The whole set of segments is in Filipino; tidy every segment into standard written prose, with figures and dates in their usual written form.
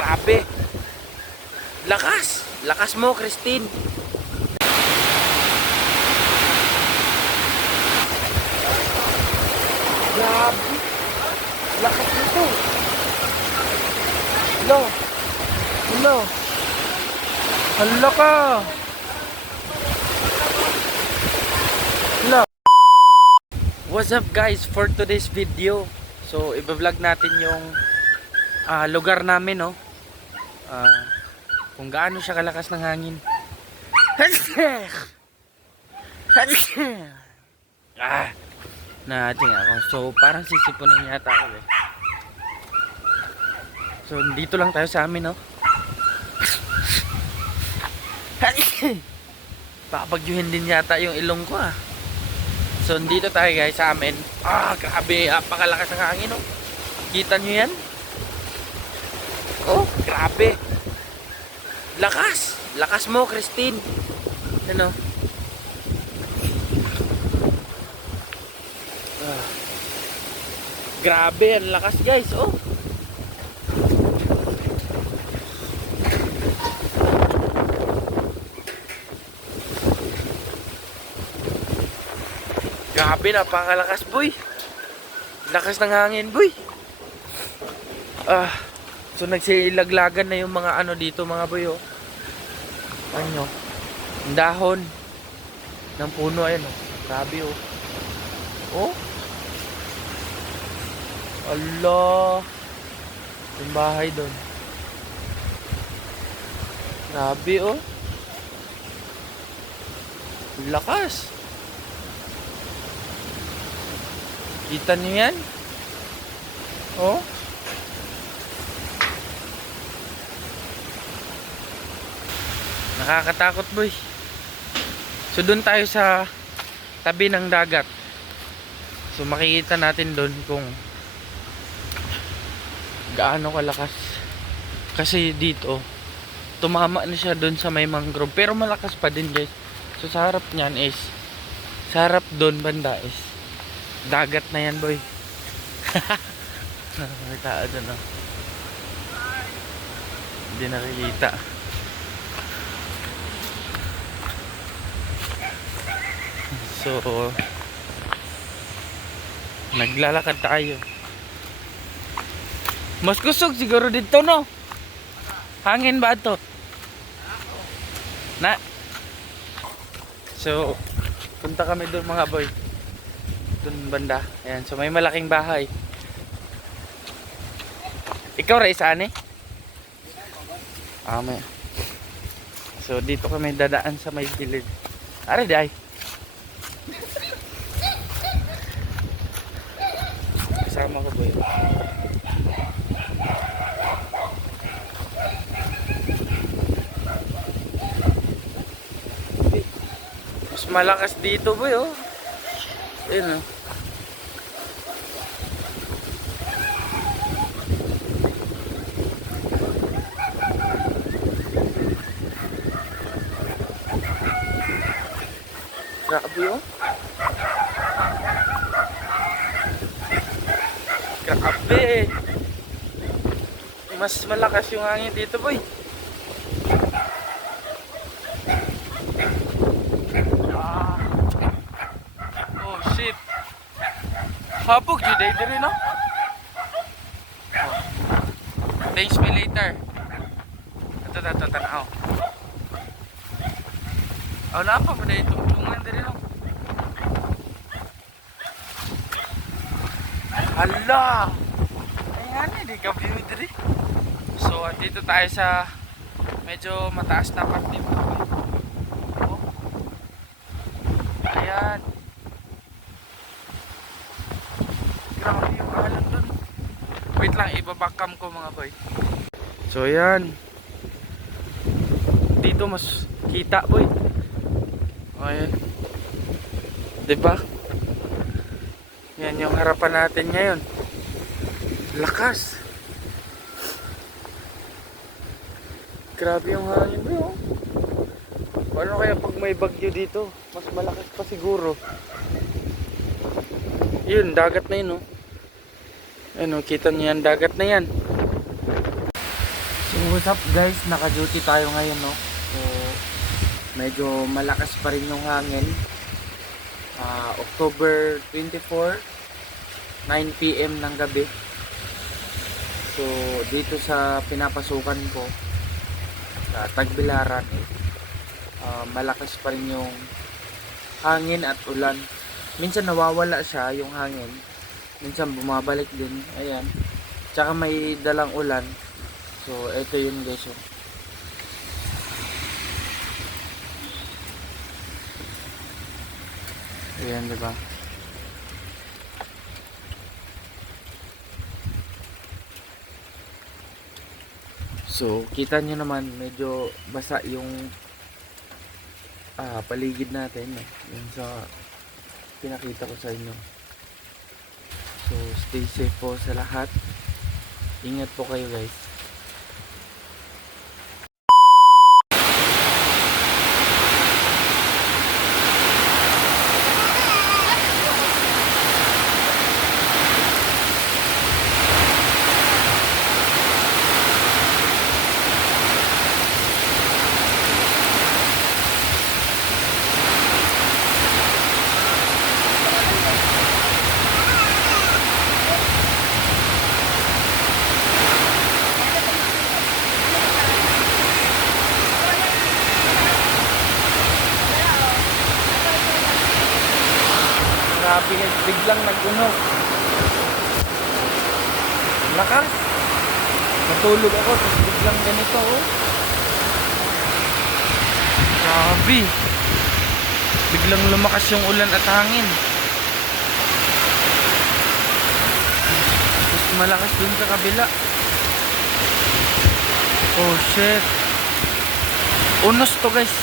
grabe. Lakas. Lakas mo, Christine. Grabe. Lakas nito. Hello. Hello. Hala ka. Hello. What's up guys for today's video? So i-vlog natin yung lugar namin, no? Kung gaano siya kalakas ng hangin. Nating ako. So parang sisipunin yata ako eh. So dito lang tayo sa amin, no? Papagyuhin din yata yung ilong ko ah. So dito tayo guys sa amin. Grabe, napakalakas ng hangin, no? Kita nyo yan? Oh, grabe. Lakas. Lakas mo, Christine. Ano? Grabe, ang lakas guys. Oh. Grabe, napakalakas boy. Lakas ng hangin boy. So nagsilaglagan na yung mga ano dito mga boy, oh. Ano? Ang dahon ng puno, ayan, oh. Grabe, oh. Oh. Allah. Yung bahay doon. Grabe, oh. Lakas. Kita niyo yan? Oh. Nakakatakot boy. So doon tayo sa tabi ng dagat. So makikita natin doon kung gaano kalakas. Kasi dito tumama na siya doon sa may mangrove. Pero malakas pa din guys. So sa harap niyan is, sa harap doon banda is dagat na yan boy. Nakakita doon, oh. Hindi nakikita. So naglalakad tayo. Mas kusog siguro dito, no? Hangin ba ito? Na. So punta kami doon mga boy. Doon banda. Ayan, so may malaking bahay. Ikaw rin saan eh? May. So dito kami dadaan sa may gilid. Are di ay. Kasama ko boy. Mas malakas dito boy, oh. Ayun, oh. Grabe, oh. Grabe. Mas malakas yung hangin dito boy. Oh shit. Habog juday diri, no? Thanks me later. Ito tanaw. Napa mo na itong tulungan diri, no? Hala! Ayan, hindi ka view diri. So, dito tayo sa medyo mataas na part dito. Oh. Ayan. Grabe yung alam dun. Wait lang, ibabakam ko mga boy. So, ayan. Dito mas kita boy. Ayan. Diba? Yan yung harapan natin ngayon. Lakas. Grabe yung hangin bro. Paano kaya pag may bagyo dito? Mas malakas pa siguro. Yun, dagat na yun, oh. Ayun, oh, kita niyo yan, dagat na yan. So what's up guys, naka-duty tayo ngayon, no? So medyo malakas pa rin yung hangin. October 24, 9 PM ng gabi. So dito sa pinapasukan ko sa Tagbilaran, malakas pa rin yung hangin at ulan. Minsan nawawala siya yung hangin, minsan bumabalik din. Ayan, tsaka may dalang ulan. So ito yun guys, oh. Ayan, diba? So kita nyo naman, medyo basa yung paligid natin, eh. Yung sa pinakita ko sa inyo. So stay safe po sa lahat. Ingat po kayo guys. Grabe guys, biglang nag-unog. Lakas. Natulog ako, tapos biglang ganito, oh. Grabe. Biglang lumakas yung ulan at hangin. Tapos malakas dun sa kabila. Oh shit. Unos to guys.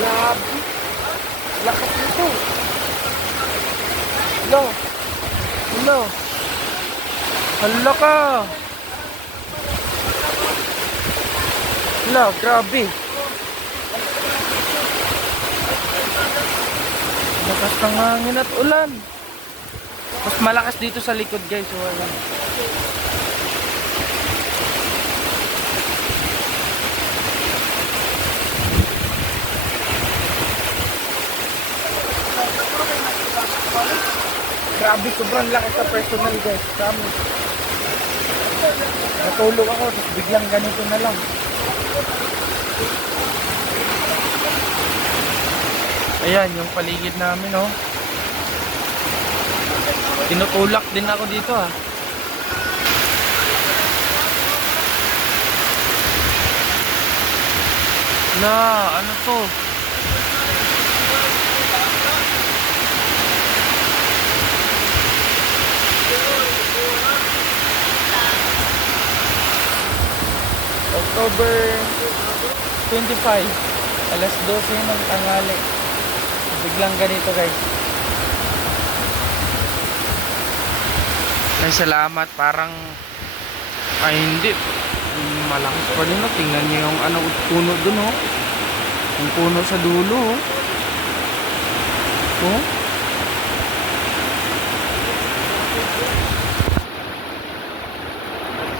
Grabe. Lakas nito. Hello. Hello. Hala ka. Hello, grabe. Lakas ng hangin at ulan. Mas malakas dito sa likod guys. So, ayan. Grabe, sobrang lakas sa personal guys. Promise. Natulog ako, tapos biglang ganito na lang. Ayan, yung paligid namin, oh. Tinutulak din ako dito, ah. Na, ano to? October 25, alas 12 ng tanghali. Biglang ganito guys. Ay salamat, parang ay hindi, malakas pa rin, oh. Tingnan niyo yung ano, puno dun, oh. Yung puno sa dulo, oh. Oh.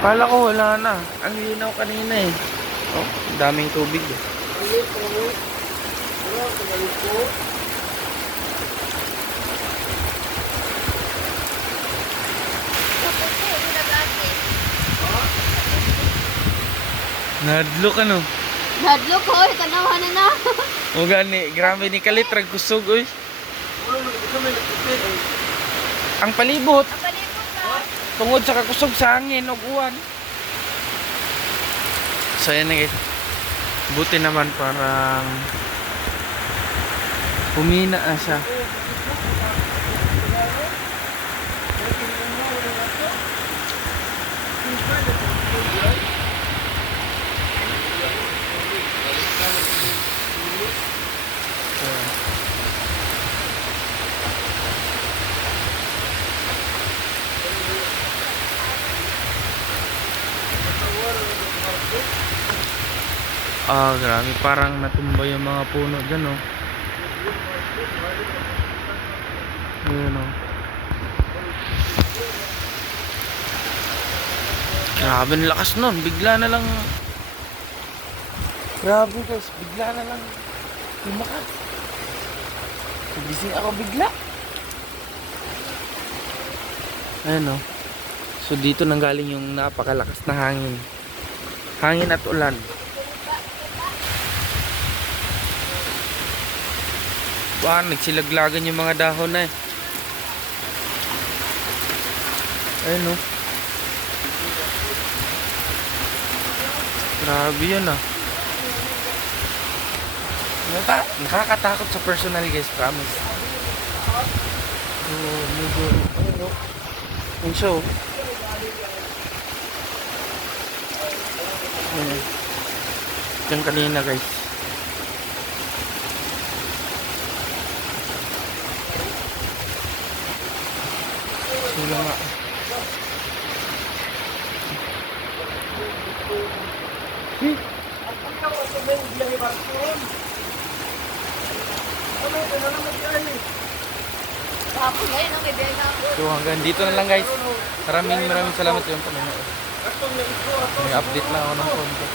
Kala ko wala na. Ang linaw kanina, eh. Oh, daming tubig, eh. Nadlok ano? Nadlok ko, tanawa na. O gani, grabe ni kalit rag kusog, oy. Ang palibot. Ang palibot ka. Tungod sa kakusog sa hangin o uwan. So yan na guys. Buti naman parang humina na siya. Ah, grabe. Parang natumba yung mga puno dyan, oh. Ayan, oh. Grabe, ang lakas nun. Bigla na lang. Grabe guys, bigla na lang lumakas. Nagising ako bigla. Ayan, oh. So dito nanggaling yung napakalakas na hangin. Hangin at ulan. Ba, nagsilaglagan yung mga dahon na eh. Ayun, oh. Grabe yun, ah. Nakakatakot sa personal guys, promise. So, medyo, ayun, oh. Yung show. Ayun. Yung kanina guys. Sino nga. Tapos ngayon, ang bibigay na ako. So hanggang dito na lang guys. Maraming salamat yung panonood. May update lang ako ng konti.